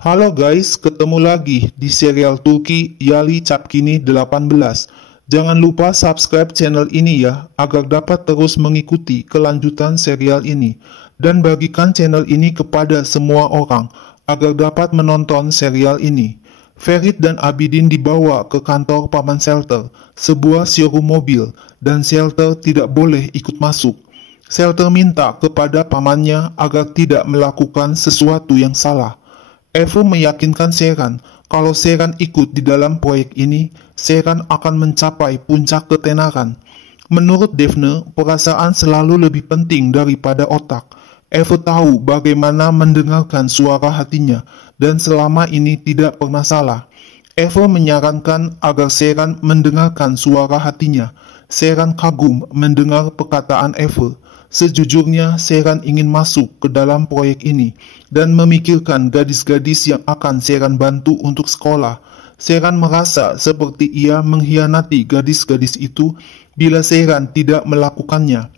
Halo guys, ketemu lagi di serial Turki Yali Çapkini 18. Jangan lupa subscribe channel ini ya, agar dapat terus mengikuti kelanjutan serial ini. Dan bagikan channel ini kepada semua orang, agar dapat menonton serial ini. Ferit dan Abidin dibawa ke kantor Paman Shelter, sebuah showroom mobil, dan Shelter tidak boleh ikut masuk. Shelter minta kepada pamannya agar tidak melakukan sesuatu yang salah. Evo meyakinkan Seren kalau Seren ikut di dalam proyek ini, Seren akan mencapai puncak ketenaran. Menurut Daphne, perasaan selalu lebih penting daripada otak. Evo tahu bagaimana mendengarkan suara hatinya, dan selama ini tidak pernah salah. Evo menyarankan agar Seren mendengarkan suara hatinya. Seren kagum mendengar perkataan Evo. Sejujurnya, Seren ingin masuk ke dalam proyek ini dan memikirkan gadis-gadis yang akan Seren bantu untuk sekolah. Seren merasa seperti ia mengkhianati gadis-gadis itu bila Seren tidak melakukannya.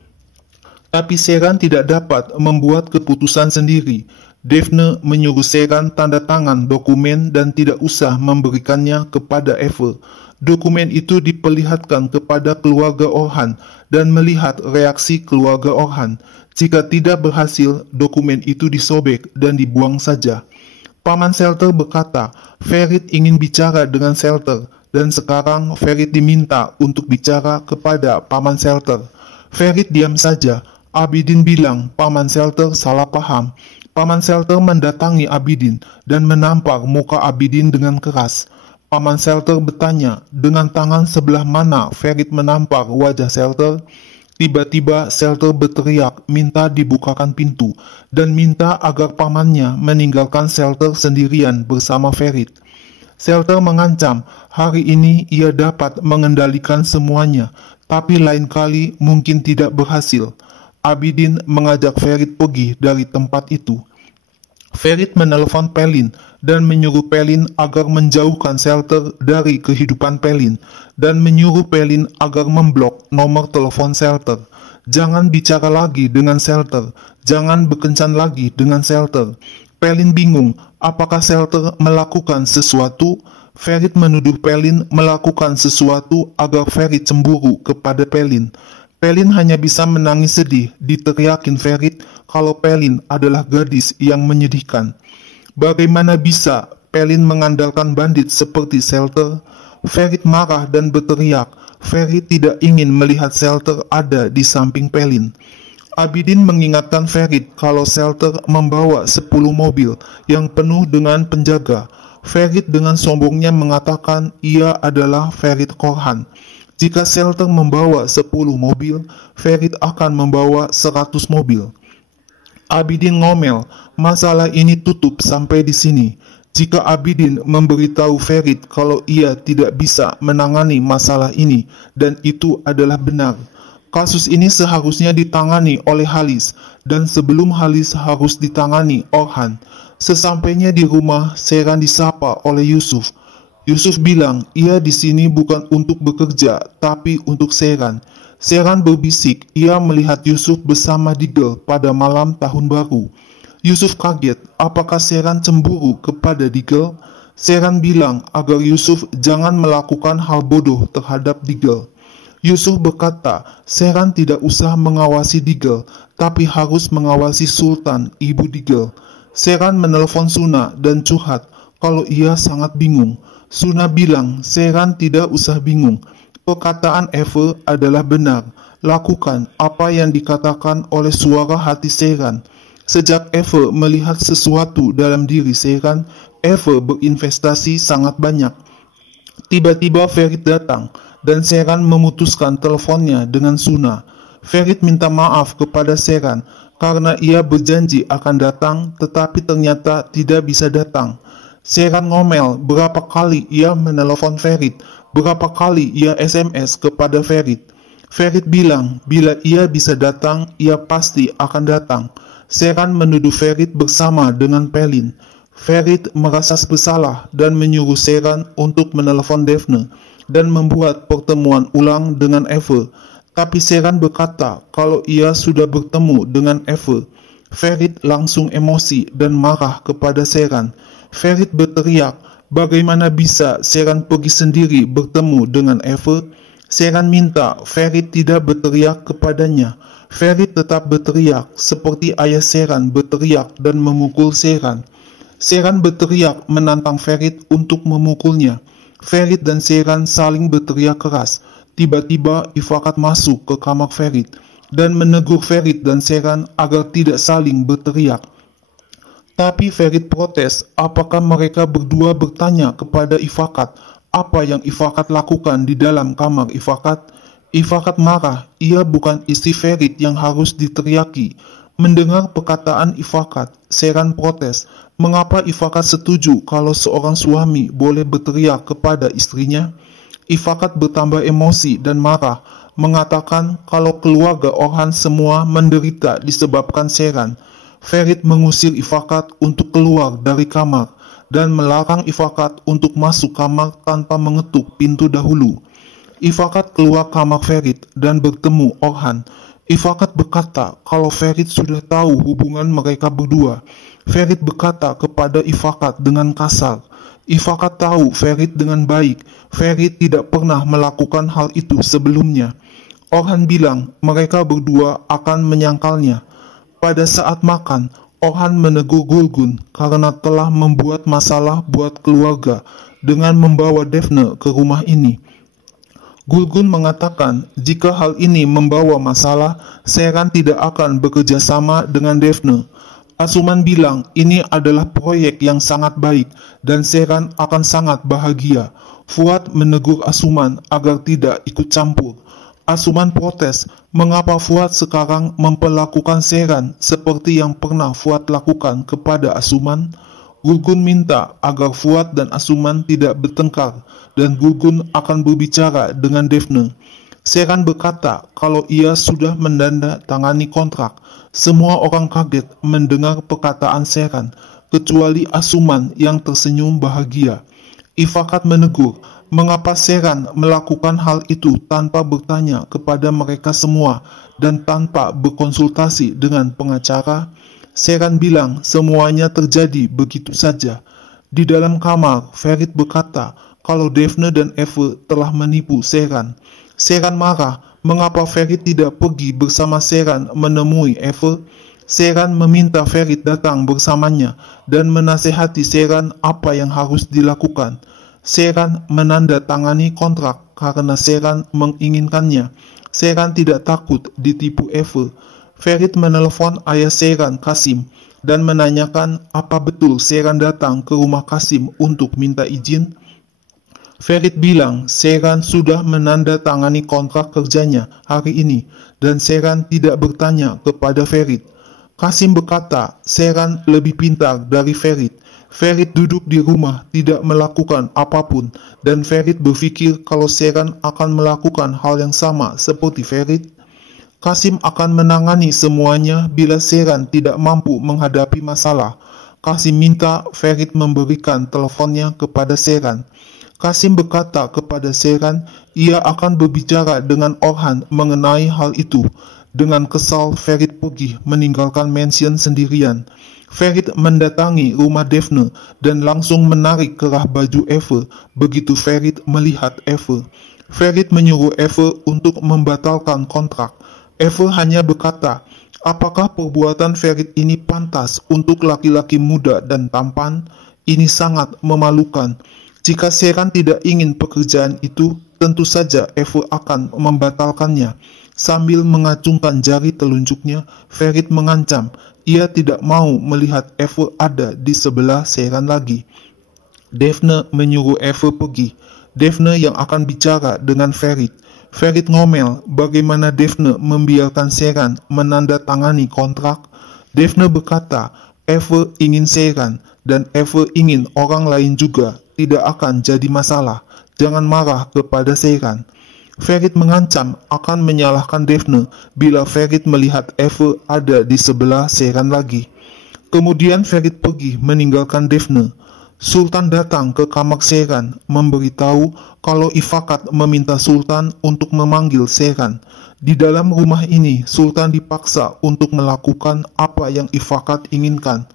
Tapi Seren tidak dapat membuat keputusan sendiri. Daphne menyuruh Seren tanda tangan dokumen dan tidak usah memberikannya kepada Evo. Dokumen itu diperlihatkan kepada keluarga Orhan dan melihat reaksi keluarga Orhan. Jika tidak berhasil, dokumen itu disobek dan dibuang saja. Paman Shelter berkata, Ferit ingin bicara dengan Shelter, dan sekarang Ferit diminta untuk bicara kepada Paman Shelter. Ferit diam saja. Abidin bilang Paman Shelter salah paham. Paman Shelter mendatangi Abidin dan menampar muka Abidin dengan keras. Paman Shelter bertanya dengan tangan sebelah mana Ferit menampar wajah Shelter. Tiba-tiba Shelter berteriak minta dibukakan pintu dan minta agar pamannya meninggalkan Shelter sendirian bersama Ferit. Shelter mengancam hari ini ia dapat mengendalikan semuanya, tapi lain kali mungkin tidak berhasil. Abidin mengajak Ferit pergi dari tempat itu. Ferit menelpon Pelin dan menyuruh Pelin agar menjauhkan Shelter dari kehidupan Pelin dan menyuruh Pelin agar memblok nomor telepon Shelter. Jangan bicara lagi dengan Shelter, jangan berkencan lagi dengan Shelter. Pelin bingung apakah Shelter melakukan sesuatu. Ferit menuduh Pelin melakukan sesuatu agar Ferit cemburu kepada Pelin. Pelin hanya bisa menangis sedih, diteriakin Ferit kalau Pelin adalah gadis yang menyedihkan. Bagaimana bisa Pelin mengandalkan bandit seperti Shelter? Ferit marah dan berteriak. Ferit tidak ingin melihat Shelter ada di samping Pelin. Abidin mengingatkan Ferit kalau Shelter membawa 10 mobil yang penuh dengan penjaga. Ferit dengan sombongnya mengatakan ia adalah Ferit Korhan. Jika Shelter membawa 10 mobil, Ferit akan membawa 100 mobil. Abidin ngomel, masalah ini tutup sampai di sini. Jika Abidin memberitahu Ferit kalau ia tidak bisa menangani masalah ini, dan itu adalah benar. Kasus ini seharusnya ditangani oleh Halis, dan sebelum Halis harus ditangani Orhan. Sesampainya di rumah, Seren disapa oleh Yusuf. Yusuf bilang ia di sini bukan untuk bekerja, tapi untuk Seren. Seren berbisik, ia melihat Yusuf bersama Digel pada malam tahun baru. Yusuf kaget, apakah Seren cemburu kepada Digel? Seren bilang agar Yusuf jangan melakukan hal bodoh terhadap Digel. Yusuf berkata, Seren tidak usah mengawasi Digel, tapi harus mengawasi Sultan, ibu Digel. Seren menelpon Suna dan curhat kalau ia sangat bingung. Suna bilang, Seren tidak usah bingung. Perkataan Evo adalah benar. Lakukan apa yang dikatakan oleh suara hati Seren. Sejak Evo melihat sesuatu dalam diri Seren, Evo berinvestasi sangat banyak. Tiba-tiba Ferit datang, dan Seren memutuskan teleponnya dengan Suna. Ferit minta maaf kepada Seren, karena ia berjanji akan datang, tetapi ternyata tidak bisa datang. Seren ngomel berapa kali ia menelpon Ferit, berapa kali ia SMS kepada Ferit. Ferit bilang bila ia bisa datang, ia pasti akan datang. Seren menuduh Ferit bersama dengan Pelin. Ferit merasa bersalah dan menyuruh Seren untuk menelpon Daphne dan membuat pertemuan ulang dengan Evo. Tapi Seren berkata kalau ia sudah bertemu dengan Evo. Ferit langsung emosi dan marah kepada Seren. Ferit berteriak, bagaimana bisa Seran pergi sendiri bertemu dengan Eva? Seran minta Ferit tidak berteriak kepadanya. Ferit tetap berteriak seperti ayah Seran berteriak dan memukul Seran. Seran berteriak menantang Ferit untuk memukulnya. Ferit dan Seran saling berteriak keras. Tiba-tiba Ifakat masuk ke kamar Ferit dan menegur Ferit dan Seran agar tidak saling berteriak. Tapi Ferit protes apakah mereka berdua bertanya kepada Ifakat apa yang Ifakat lakukan di dalam kamar Ifakat. Ifakat marah, ia bukan istri Ferit yang harus diteriaki. Mendengar perkataan Ifakat, Seran protes, mengapa Ifakat setuju kalau seorang suami boleh berteriak kepada istrinya? Ifakat bertambah emosi dan marah, mengatakan kalau keluarga Orhan semua menderita disebabkan Seran. Ferit mengusir Ifakat untuk keluar dari kamar dan melarang Ifakat untuk masuk kamar tanpa mengetuk pintu dahulu. Ifakat keluar kamar Ferit dan bertemu Orhan. Ifakat berkata kalau Ferit sudah tahu hubungan mereka berdua. Ferit berkata kepada Ifakat dengan kasar. Ifakat tahu Ferit dengan baik. Ferit tidak pernah melakukan hal itu sebelumnya. Orhan bilang mereka berdua akan menyangkalnya. Pada saat makan, Orhan menegur Gulgun karena telah membuat masalah buat keluarga dengan membawa Daphne ke rumah ini. Gulgun mengatakan jika hal ini membawa masalah, Seran tidak akan bekerja sama dengan Daphne. Asuman bilang ini adalah proyek yang sangat baik dan Seran akan sangat bahagia. Fuad menegur Asuman agar tidak ikut campur. Asuman protes, mengapa Fuad sekarang memperlakukan Seran seperti yang pernah Fuad lakukan kepada Asuman? Gulgun minta agar Fuad dan Asuman tidak bertengkar dan Gulgun akan berbicara dengan Daphne. Seran berkata kalau ia sudah menandatangani kontrak. Semua orang kaget mendengar perkataan Seran, kecuali Asuman yang tersenyum bahagia. Ifakat menegur, mengapa Seran melakukan hal itu tanpa bertanya kepada mereka semua dan tanpa berkonsultasi dengan pengacara? Seran bilang semuanya terjadi begitu saja. Di dalam kamar, Ferit berkata kalau Daphne dan Eva telah menipu Seran. Seran marah, mengapa Ferit tidak pergi bersama Seran menemui Eva? Seran meminta Ferit datang bersamanya dan menasehati Seran apa yang harus dilakukan. Seran menandatangani kontrak karena Seran menginginkannya. Seran tidak takut ditipu Eva. Ferit menelepon ayah Seran, Kasim, dan menanyakan apa betul Seran datang ke rumah Kasim untuk minta izin. Ferit bilang Seran sudah menandatangani kontrak kerjanya hari ini dan Seran tidak bertanya kepada Ferit. Kasim berkata Seran lebih pintar dari Ferit. Ferit duduk di rumah tidak melakukan apapun dan Ferit berpikir kalau Seran akan melakukan hal yang sama seperti Ferit. Kasim akan menangani semuanya bila Seran tidak mampu menghadapi masalah. Kasim minta Ferit memberikan teleponnya kepada Seran. Kasim berkata kepada Seran ia akan berbicara dengan Orhan mengenai hal itu. Dengan kesal, Ferit pergi meninggalkan mansion sendirian. Ferit mendatangi rumah Daphne dan langsung menarik kerah baju Eva begitu Ferit melihat Eva. Ferit menyuruh Eva untuk membatalkan kontrak. Eva hanya berkata, apakah perbuatan Ferit ini pantas untuk laki-laki muda dan tampan? Ini sangat memalukan. Jika Seran tidak ingin pekerjaan itu, tentu saja Eva akan membatalkannya. Sambil mengacungkan jari telunjuknya, Ferit mengancam, ia tidak mau melihat Eva ada di sebelah Seran lagi. Daphne menyuruh Eva pergi. Daphne yang akan bicara dengan Ferit. Ferit ngomel bagaimana Daphne membiarkan Seran menandatangani kontrak. Daphne berkata, Eva ingin Seran dan Eva ingin orang lain juga. Tidak akan jadi masalah. Jangan marah kepada Seran. Ferit mengancam akan menyalahkan Daphne bila Ferit melihat Eva ada di sebelah Seran lagi. Kemudian Ferit pergi meninggalkan Daphne. Sultan datang ke kamar Seran memberitahu kalau Ifakat meminta Sultan untuk memanggil Seran. Di dalam rumah ini, Sultan dipaksa untuk melakukan apa yang Ifakat inginkan.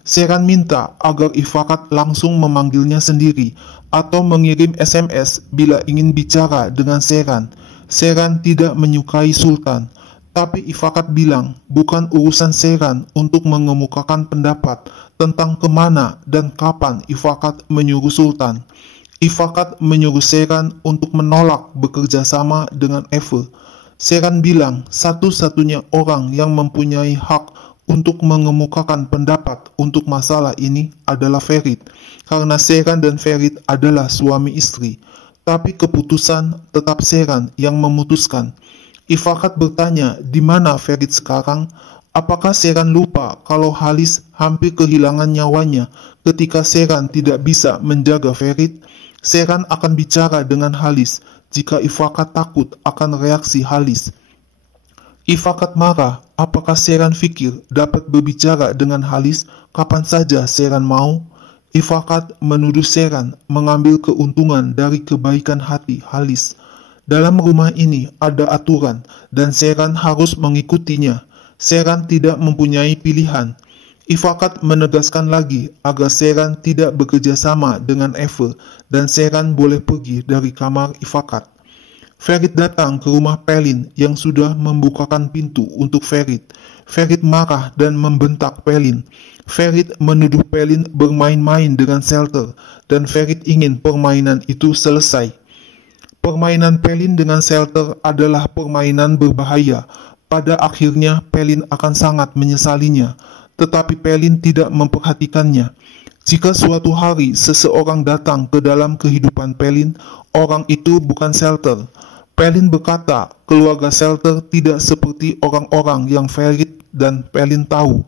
Seran minta agar Ifakat langsung memanggilnya sendiri atau mengirim SMS bila ingin bicara dengan Seran. Seran tidak menyukai Sultan, tapi Ifakat bilang bukan urusan Seran untuk mengemukakan pendapat tentang kemana dan kapan Ifakat menyuruh Sultan. Ifakat menyuruh Seran untuk menolak bekerja sama dengan Eve. Seran bilang satu-satunya orang yang mempunyai hak untuk mengemukakan pendapat untuk masalah ini adalah Ferit, karena Seran dan Ferit adalah suami istri. Tapi keputusan tetap Seran yang memutuskan. Ifakat bertanya di mana Ferit sekarang. Apakah Seran lupa kalau Halis hampir kehilangan nyawanya ketika Seran tidak bisa menjaga Ferit? Seran akan bicara dengan Halis jika Ifakat takut akan reaksi Halis. Ifakat marah. Apakah Seran pikir dapat berbicara dengan Halis kapan saja Seran mau? Ifakat menuduh Seran mengambil keuntungan dari kebaikan hati Halis. Dalam rumah ini ada aturan dan Seran harus mengikutinya. Seran tidak mempunyai pilihan. Ifakat menegaskan lagi agar Seran tidak bekerja sama dengan Eve dan Seran boleh pergi dari kamar Ifakat. Ferit datang ke rumah Pelin yang sudah membukakan pintu untuk Ferit. Ferit marah dan membentak Pelin. Ferit menuduh Pelin bermain-main dengan Shelter dan Ferit ingin permainan itu selesai. Permainan Pelin dengan Shelter adalah permainan berbahaya. Pada akhirnya Pelin akan sangat menyesalinya, tetapi Pelin tidak memperhatikannya. Jika suatu hari seseorang datang ke dalam kehidupan Pelin, orang itu bukan Shelter. Pelin berkata, keluarga Shelter tidak seperti orang-orang yang Ferit dan Pelin tahu.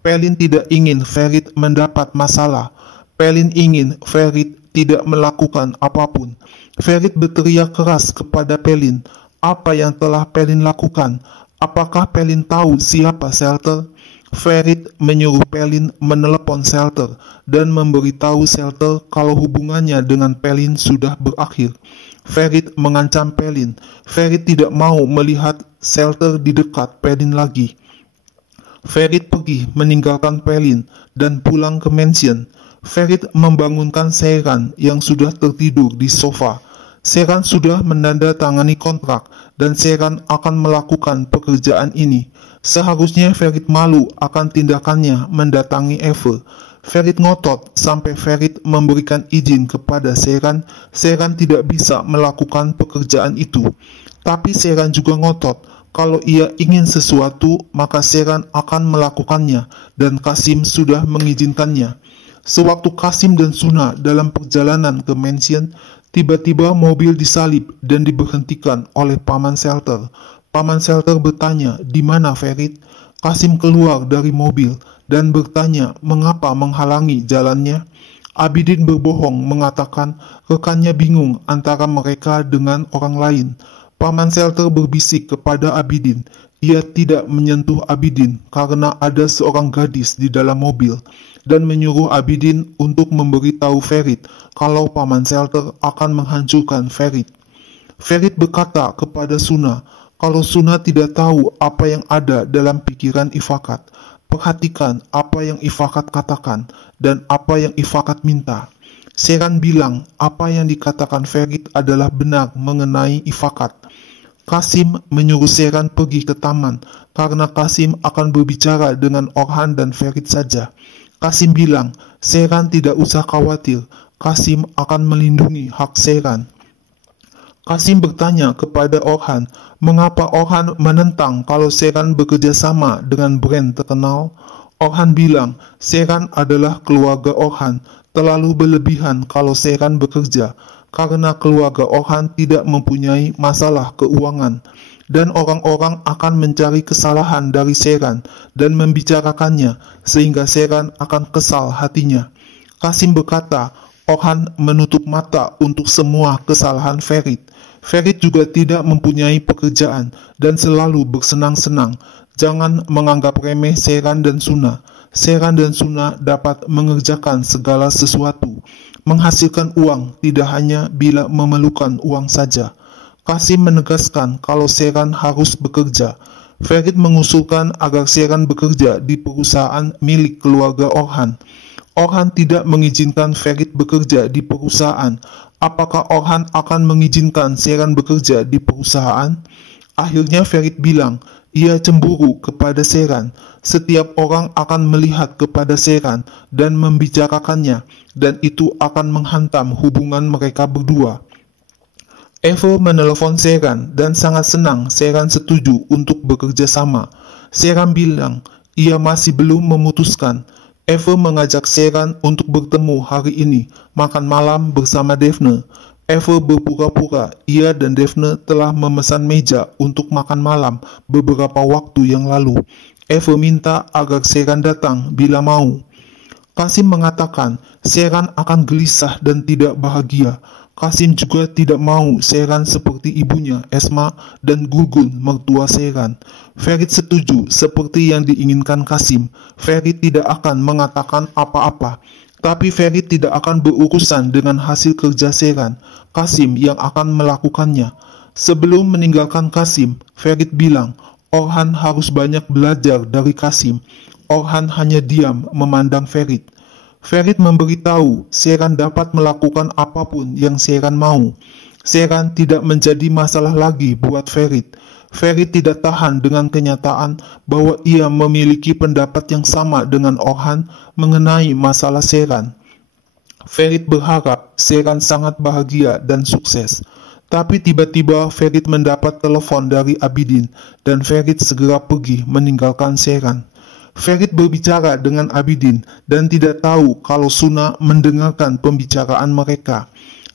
Pelin tidak ingin Ferit mendapat masalah. Pelin ingin Ferit tidak melakukan apapun. Ferit berteriak keras kepada Pelin. Apa yang telah Pelin lakukan? Apakah Pelin tahu siapa Shelter? Ferit menyuruh Pelin menelepon Shelter dan memberitahu Shelter kalau hubungannya dengan Pelin sudah berakhir. Ferit mengancam Pelin. Ferit tidak mau melihat Shelter di dekat Pelin lagi. Ferit pergi meninggalkan Pelin dan pulang ke mansion. Ferit membangunkan Seran yang sudah tertidur di sofa. Seran sudah menandatangani kontrak dan Seran akan melakukan pekerjaan ini. Seharusnya Ferit malu akan tindakannya mendatangi Eve. Ferit ngotot sampai Ferit memberikan izin kepada Seran. Seran tidak bisa melakukan pekerjaan itu. Tapi Seran juga ngotot. Kalau ia ingin sesuatu, maka Seran akan melakukannya dan Kasim sudah mengizinkannya. Sewaktu Kasim dan Suna dalam perjalanan ke mansion, tiba-tiba mobil disalip dan diberhentikan oleh Paman Shelter. Paman Shelter bertanya, di mana Ferit? Kasim keluar dari mobil dan bertanya mengapa menghalangi jalannya. Abidin berbohong mengatakan rekannya bingung antara mereka dengan orang lain. Paman Shelter berbisik kepada Abidin. Ia tidak menyentuh Abidin karena ada seorang gadis di dalam mobil dan menyuruh Abidin untuk memberitahu Ferit kalau Paman Shelter akan menghancurkan Ferit. Ferit berkata kepada Suna, kalau Suna tidak tahu apa yang ada dalam pikiran Ifakat, perhatikan apa yang Ifakat katakan dan apa yang Ifakat minta. Seran bilang apa yang dikatakan Ferit adalah benar mengenai Ifakat. Kasim menyuruh Seran pergi ke taman karena Kasim akan berbicara dengan Orhan dan Ferit saja. Kasim bilang, Seran tidak usah khawatir, Kasim akan melindungi hak Seran. Kasim bertanya kepada Orhan, mengapa Orhan menentang kalau Seran bekerja sama dengan brand terkenal? Orhan bilang, Seran adalah keluarga Orhan, terlalu berlebihan kalau Seran bekerja, karena keluarga Orhan tidak mempunyai masalah keuangan, dan orang-orang akan mencari kesalahan dari Seran dan membicarakannya, sehingga Seran akan kesal hatinya. Kasim berkata, Orhan menutup mata untuk semua kesalahan Ferit. Ferit juga tidak mempunyai pekerjaan dan selalu bersenang-senang. Jangan menganggap remeh Seran dan Suna. Seran dan Suna dapat mengerjakan segala sesuatu. Menghasilkan uang tidak hanya bila memerlukan uang saja. Kasim menegaskan kalau Seran harus bekerja. Ferit mengusulkan agar Sheeran bekerja di perusahaan milik keluarga Orhan. Orhan tidak mengizinkan Ferit bekerja di perusahaan. Apakah Orhan akan mengizinkan Sheeran bekerja di perusahaan? Akhirnya Ferit bilang, ia cemburu kepada Sheeran. Setiap orang akan melihat kepada Sheeran dan membicarakannya, dan itu akan menghantam hubungan mereka berdua. Eva menelepon Sheeran dan sangat senang Sheeran setuju untuk bekerja sama. Sheeran bilang, ia masih belum memutuskan. Eva mengajak Sheeran untuk bertemu hari ini, makan malam bersama Daphne. Eva berpura-pura ia dan Daphne telah memesan meja untuk makan malam beberapa waktu yang lalu. Eva minta agar Sheeran datang bila mau. Kasim mengatakan Sheeran akan gelisah dan tidak bahagia. Kasim juga tidak mau Sheeran seperti ibunya, Esma, dan Gugun, mertua Sheeran. Ferit setuju seperti yang diinginkan Kasim. Ferit tidak akan mengatakan apa-apa. Tapi Ferit tidak akan berurusan dengan hasil kerja Sheeran. Kasim yang akan melakukannya. Sebelum meninggalkan Kasim, Ferit bilang, Orhan harus banyak belajar dari Kasim. Orhan hanya diam memandang Ferit. Ferit memberitahu Sheeran dapat melakukan apapun yang Sheeran mau. Sheeran tidak menjadi masalah lagi buat Ferit. Ferit tidak tahan dengan kenyataan bahwa ia memiliki pendapat yang sama dengan Orhan mengenai masalah Sheeran. Ferit berharap Sheeran sangat bahagia dan sukses. Tapi tiba-tiba Ferit mendapat telepon dari Abidin dan Ferit segera pergi meninggalkan Sheeran. Ferit berbicara dengan Abidin dan tidak tahu kalau Suna mendengarkan pembicaraan mereka.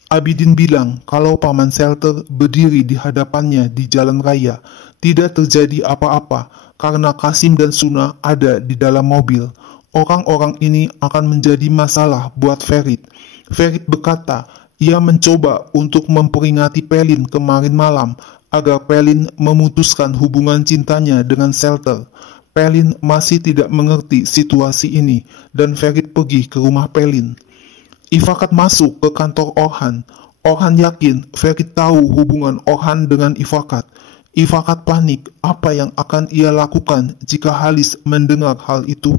Abidin bilang kalau Paman Shelter berdiri di hadapannya di jalan raya, tidak terjadi apa-apa karena Kasim dan Suna ada di dalam mobil. Orang-orang ini akan menjadi masalah buat Ferit. Ferit berkata, ia mencoba untuk memperingati Pelin kemarin malam agar Pelin memutuskan hubungan cintanya dengan Shelter. Pelin masih tidak mengerti situasi ini dan Ferit pergi ke rumah Pelin. Ifakat masuk ke kantor Orhan. Orhan yakin Ferit tahu hubungan Orhan dengan Ifakat. Ifakat panik apa yang akan ia lakukan jika Halis mendengar hal itu.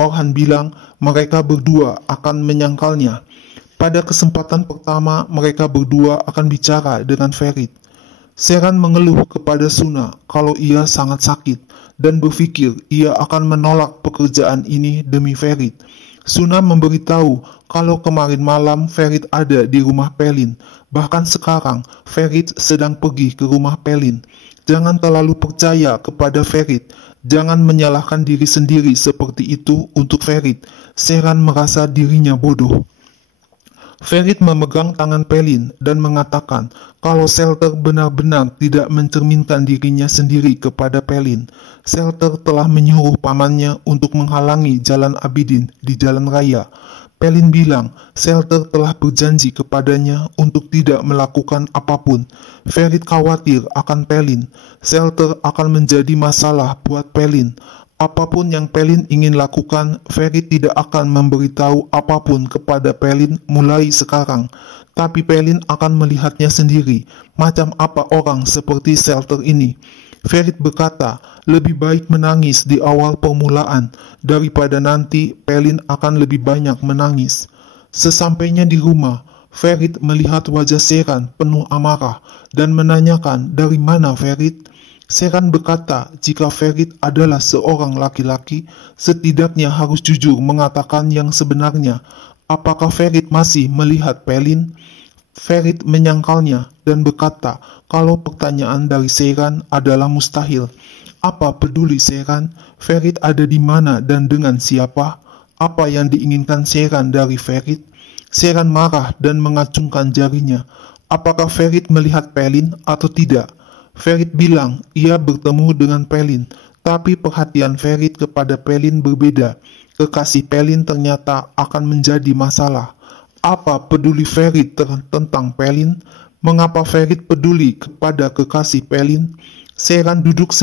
Orhan bilang mereka berdua akan menyangkalnya. Pada kesempatan pertama mereka berdua akan bicara dengan Ferit. Sheeran mengeluh kepada Suna kalau ia sangat sakit dan berpikir ia akan menolak pekerjaan ini demi Ferit. Suna memberitahu kalau kemarin malam Ferit ada di rumah Pelin. Bahkan sekarang Ferit sedang pergi ke rumah Pelin. Jangan terlalu percaya kepada Ferit. Jangan menyalahkan diri sendiri seperti itu untuk Ferit. Sheeran merasa dirinya bodoh. Ferit memegang tangan Pelin dan mengatakan kalau Shelter benar-benar tidak mencerminkan dirinya sendiri kepada Pelin. Shelter telah menyuruh pamannya untuk menghalangi jalan Abidin di jalan raya. Pelin bilang Shelter telah berjanji kepadanya untuk tidak melakukan apapun. Ferit khawatir akan Pelin. Shelter akan menjadi masalah buat Pelin. Apapun yang Pelin ingin lakukan, Ferit tidak akan memberitahu apapun kepada Pelin mulai sekarang. Tapi Pelin akan melihatnya sendiri, macam apa orang seperti Shelter ini. Ferit berkata, lebih baik menangis di awal permulaan, daripada nanti Pelin akan lebih banyak menangis. Sesampainya di rumah, Ferit melihat wajah Sheeran penuh amarah dan menanyakan dari mana Ferit. Sheeran berkata jika Ferit adalah seorang laki-laki, setidaknya harus jujur mengatakan yang sebenarnya. Apakah Ferit masih melihat Pelin? Ferit menyangkalnya dan berkata kalau pertanyaan dari Sheeran adalah mustahil. Apa peduli Sheeran? Ferit ada di mana dan dengan siapa? Apa yang diinginkan Sheeran dari Ferit? Sheeran marah dan mengacungkan jarinya. Apakah Ferit melihat Pelin atau tidak? Ferit bilang ia bertemu dengan Pelin, tapi perhatian Ferit kepada Pelin berbeda. Kekasih Pelin ternyata akan menjadi masalah. Apa peduli Ferit tentang Pelin? Mengapa Ferit peduli kepada kekasih Pelin? Sheeran duduk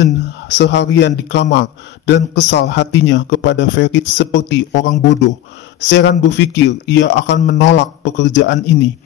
seharian di kamar dan kesal hatinya kepada Ferit seperti orang bodoh. Sheeran berpikir ia akan menolak pekerjaan ini.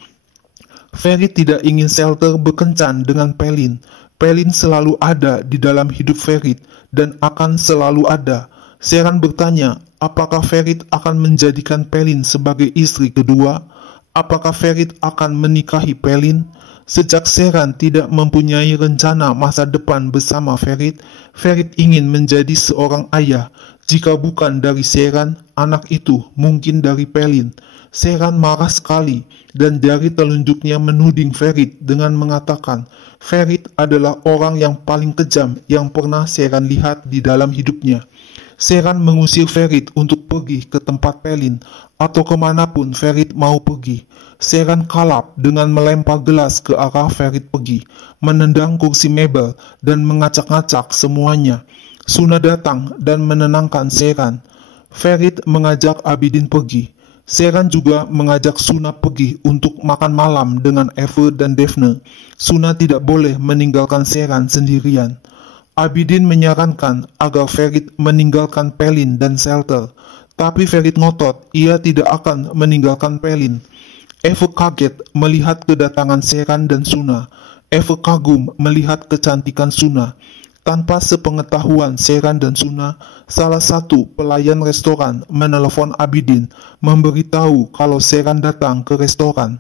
Ferit tidak ingin Shelter berkencan dengan Pelin. Pelin selalu ada di dalam hidup Ferit dan akan selalu ada. Sheeran bertanya, apakah Ferit akan menjadikan Pelin sebagai istri kedua? Apakah Ferit akan menikahi Pelin? Sejak Sheeran tidak mempunyai rencana masa depan bersama Ferit, Ferit ingin menjadi seorang ayah. Jika bukan dari Sheeran, anak itu mungkin dari Pelin. Sheeran marah sekali dan jari telunjuknya menuding Ferit dengan mengatakan, Ferit adalah orang yang paling kejam yang pernah Sheeran lihat di dalam hidupnya. Sheeran mengusir Ferit untuk pergi ke tempat Pelin atau kemanapun Ferit mau pergi. Sheeran kalap dengan melempar gelas ke arah Ferit pergi, menendang kursi mebel dan mengacak-ngacak semuanya. Suna datang dan menenangkan Sheeran. Ferit mengajak Abidin pergi. Sheeran juga mengajak Suna pergi untuk makan malam dengan Eve dan Daphne. Suna tidak boleh meninggalkan Sheeran sendirian. Abidin menyarankan agar Ferit meninggalkan Pelin dan Shelter, tapi Ferit ngotot ia tidak akan meninggalkan Pelin. Eve kaget melihat kedatangan Sheeran dan Suna. Eve kagum melihat kecantikan Suna. Tanpa sepengetahuan Sheeran dan Suna, salah satu pelayan restoran menelepon Abidin memberitahu kalau Sheeran datang ke restoran.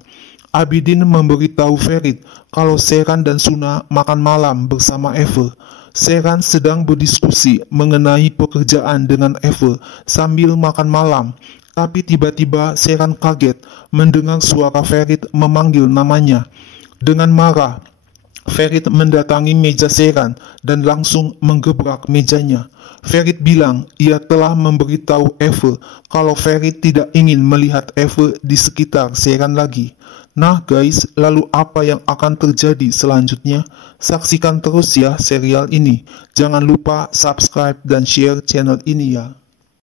Abidin memberitahu Ferit kalau Sheeran dan Suna makan malam bersama Eve. Sheeran sedang berdiskusi mengenai pekerjaan dengan Eve sambil makan malam. Tapi tiba-tiba Sheeran kaget mendengar suara Ferit memanggil namanya. Dengan marah, Ferit mendatangi meja Sheeran dan langsung menggebrak mejanya. Ferit bilang ia telah memberitahu Eve kalau Ferit tidak ingin melihat Eve di sekitar Sheeran lagi. Nah guys, lalu apa yang akan terjadi selanjutnya? Saksikan terus ya serial ini. Jangan lupa subscribe dan share channel ini ya.